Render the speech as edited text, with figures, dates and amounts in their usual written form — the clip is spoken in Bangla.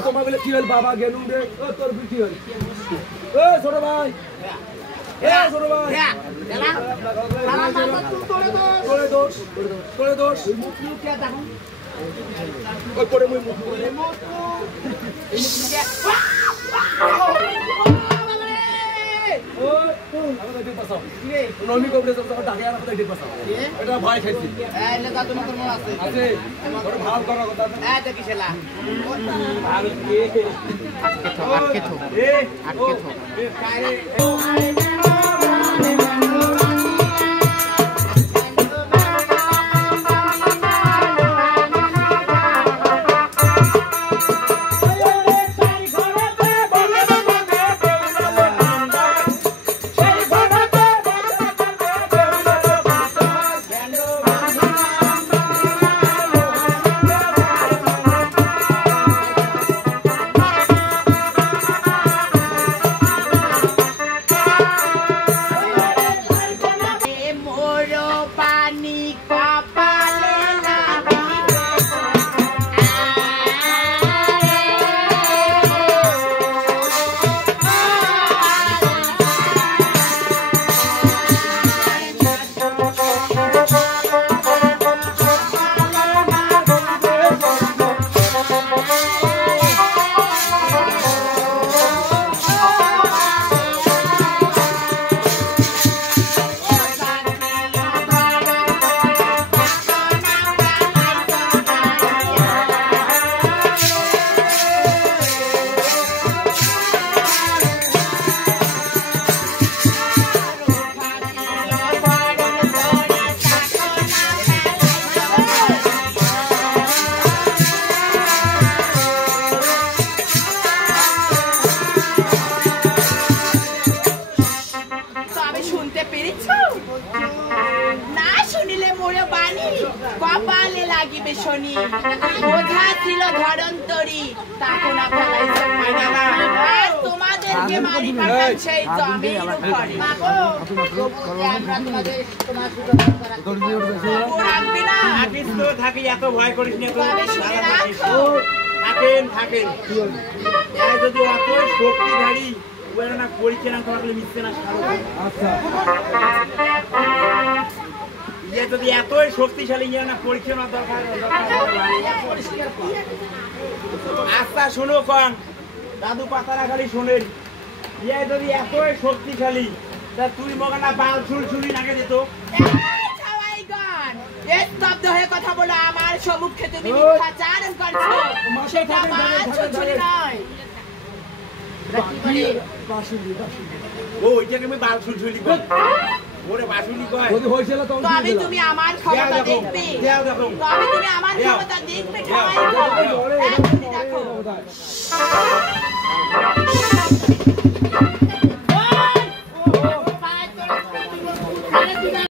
তোমার বলে কি হল বাবা গেলুম রে তোর কি হল ছোট ভাই ছোট ভাই তোরে দোষ করে মুই মুখ নমি কবরে সব ডাকে আর কথা দেখবা এটা ভয় খাইছি এলে যা তোমার মন আছে আছে বড় ভাব করার কথা এই দেখিছলা আর কে আটকে থো এ কারে কপালে লাগিবে শনি বোঝা ছিল ধরন্তরী তখন আপনারা তোমাদেরকে মারি পাঠান সেই জমির উপরে আমরা তোমাদের তোমার রাখবি না থাকিস তো থাকি এত ভয় করিস না তো থাকেন এই যদি অত শক্তিধারী ওরা না পরীক্ষা না করলে মিশছে না আচ্ছা ये तो दिया तो शक्तिशाली ये ना परीक्षा ना दरकार आस्था सुनो कौन दादू पातारा खाली सुने ये तो दिया तो शक्तिशाली ता तुई मगना बाल छुलछुली नाके दितो ছাওয়াইগণ এই স্তব্ধ হয়ে কথা বলো আমার সম্মুখে তুমি মিথ্যাচার করছো সেটা বাল ছুলছুলি নয় ও ওইটাকে আমি বাল ছুলছুলি কই ওরে বাসুলি কয় যদি হইছিল তো তবে তুমি আমার ক্ষমতা দেখবে তবে তুমি আমার ক্ষমতা দেখবে ছাওয়াইগণ দেখো